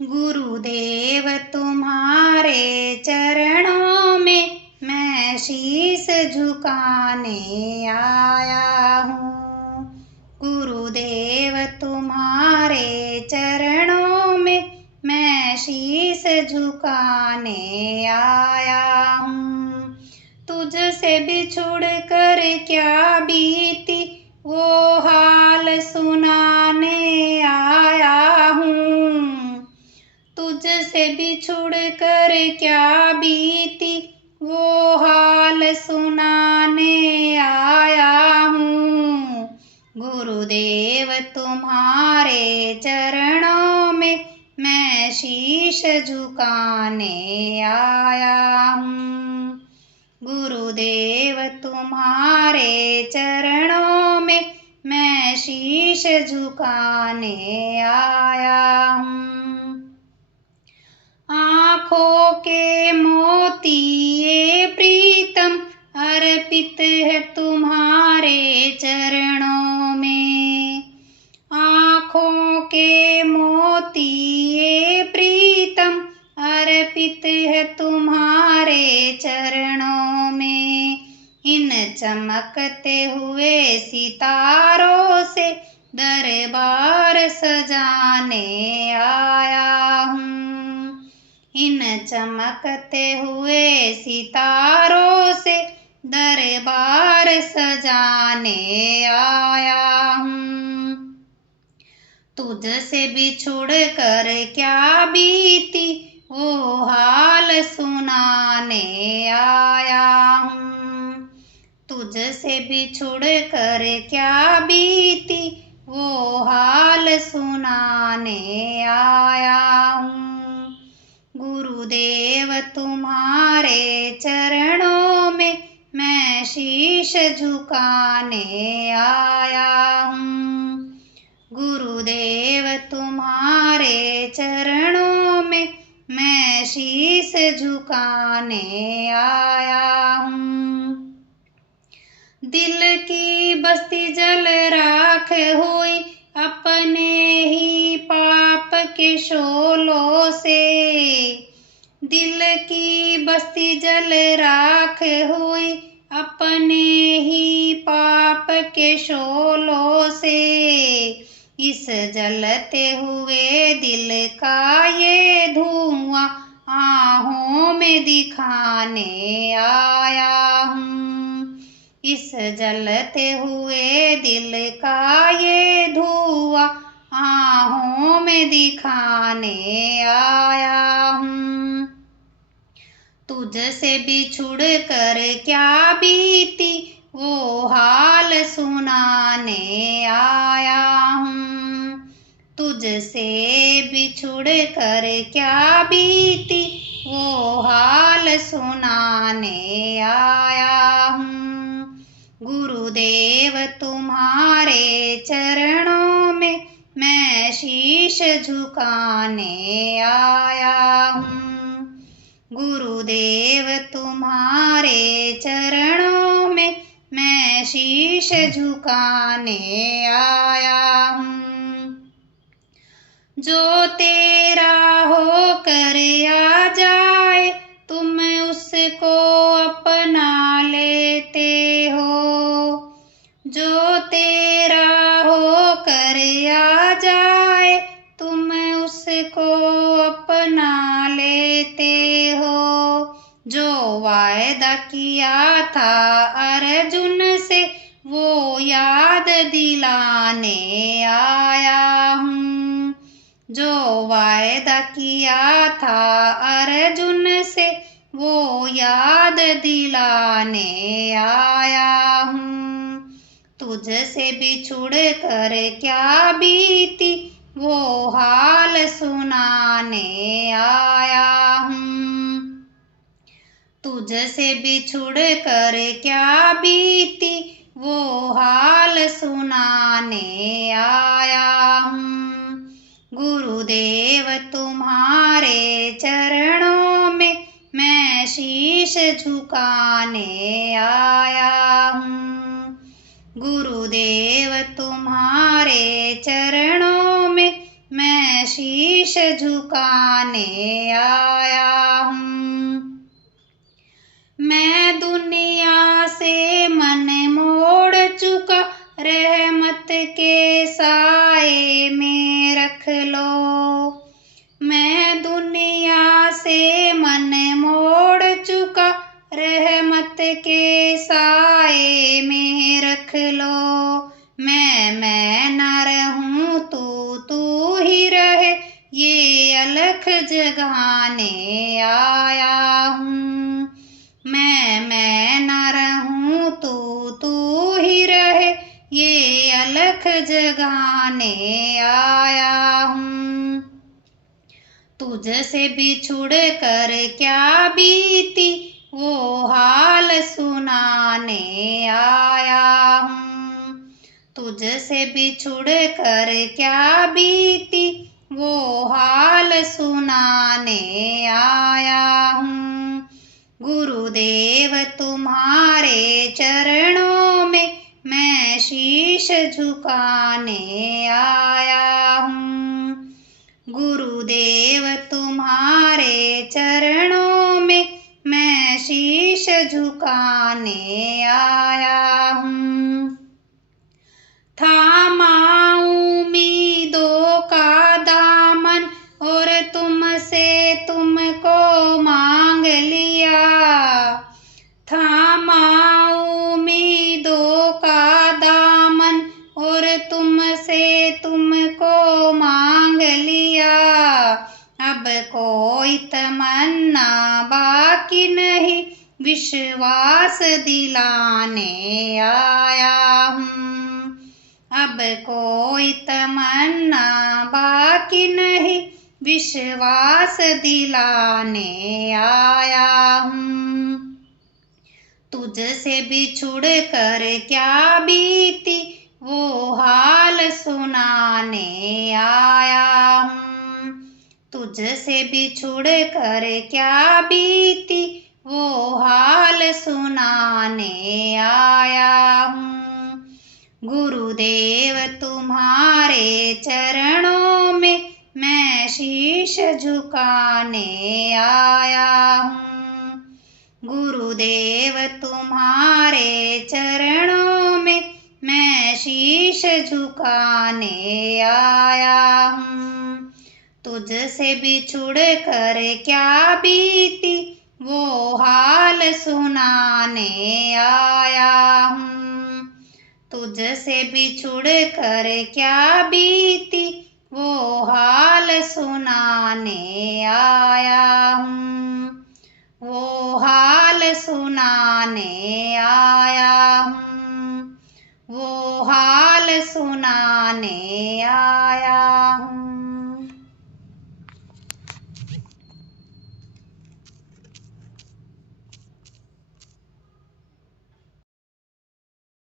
गुरुदेव तुम्हारे चरणों में मैं शीश झुकाने आया हूँ। गुरुदेव तुम्हारे चरणों में मैं शीश झुकाने आया हूँ। तुझसे बिछुड़ कर क्या बीती वो हाल सुनाने आया हूँ। तुझसे बिछुड़ कर क्या बीती वो हाल सुनाने आया हूँ। गुरुदेव तुम्हारे चरणों में मैं शीश झुकाने आया हूँ। गुरुदेव तुम्हारे चरणों में मैं शीश झुकाने आया हूँ। आँखों के मोती ये प्रीतम अर्पित है तुम्हारे चरणों में। आँखों के मोती ये प्रीतम अर्पित है तुम्हारे चरणों में। इन चमकते हुए सितारों से दरबार सजाने आया हूँ। इन चमकते हुए सितारों से दरबार सजाने आया हूँ। तुझसे बिछुड़ कर क्या बीती वो हाल सुनाने आया हूँ। तुझसे बिछुड़ कर क्या बीती वो हाल सुनाने आया हूँ। गुरुदेव तुम्हारे चरणों में मैं शीश झुकाने आया हूँ। गुरुदेव तुम्हारे चरणों में मैं शीश झुकाने आया हूँ। दिल की बस्ती जल राख हुई अपने ही पाप के शोलों से। दिल की बस्ती जल राख हुई अपने ही पाप के शोलों से। इस जलते हुए दिल का ये धुआं आहों में दिखाने आया हूँ। इस जलते हुए दिल का ये धुआं आहों में दिखाने आया हूँ। तुझसे बिछुड़ कर क्या बीती वो हाल सुनाने आया हूँ। तुझसे बिछुड़ कर क्या बीती वो हाल सुनाने आया हूँ। गुरुदेव तुम्हारे चरणों में मैं शीश झुकाने आया हूँ। गुरुदेव तुम्हारे चरणों में मैं शीश झुकाने आया हूँ। जो तेरा होकर आ जाए तुम उसको अपना लेते हो। जो तेरा होकर आ जाए तुम उसको अपना लेते हो। जो वायदा किया था अर्जुन से वो याद दिलाने आया हूँ। जो वायदा किया था अर्जुन से वो याद दिलाने आया हूँ। तुझसे बिछुड़ कर क्या बीती वो हाल सुनाने आया हूँ। तुझसे बिछुड़ कर क्या बीती वो हाल सुनाने आया हूँ। गुरुदेव तुम्हारे चरणों में मैं शीश झुकाने आया हूँ। गुरुदेव तुम्हारे चरणों में मैं शीश शीश झुकाने आया हूँ। मैं दुनिया से मन मोड़ चुका, रहमत के साए में रख लो। मैं दुनिया से मन मोड़ चुका, रहमत के साए में रख लो। मैं न रहूं, तू ही रहे, ये अलख जगाने आया हूँ। मैं न रहूं, तू ही रहे, ये अलख जगाने आया हूँ। तुझसे बिछुड़ कर क्या बीती, वो हाल सुनाने आया हूँ। तुझसे बिछुड़ कर क्या बीती, वो हाल सुनाने आया हूँ। गुरुदेव तुम्हारे चरणों में मैं शीश झुकाने आया हूँ। गुरुदेव तुम्हारे चरणों में मैं शीश झुकाने आया हूँ। थामा उम्मीदों का दामन और तुमको मांग लिया। थामा उम्मीदों का दामन और तुमको मांग लिया। अब कोई तमन्ना बाकी नहीं, विश्वास दिलाने आया हूँ। अब कोई तमन्ना बाकी नहीं, विश्वास दिलाने आया हूँ। तुझसे बिछुड़ कर क्या बीती, वो हाल सुनाने आया हूँ। तुझसे बिछुड़ कर क्या बीती, वो हाल सुनाने आया हूँ। गुरुदेव तुम्हारे चरणों में मैं शीश झुकाने आया हूँ। गुरुदेव तुम्हारे चरणों में मैं शीश झुकाने आया हूँ। तुझसे बिछुड़ कर क्या बीती, वो हाल सुनाने आया हूँ। तुझसे बिछुड़ कर क्या बीती, वो हाल सुनाने आया हूँ। वो हाल सुनाने आया हूँ। वो हाल सुनाने आया हूँ।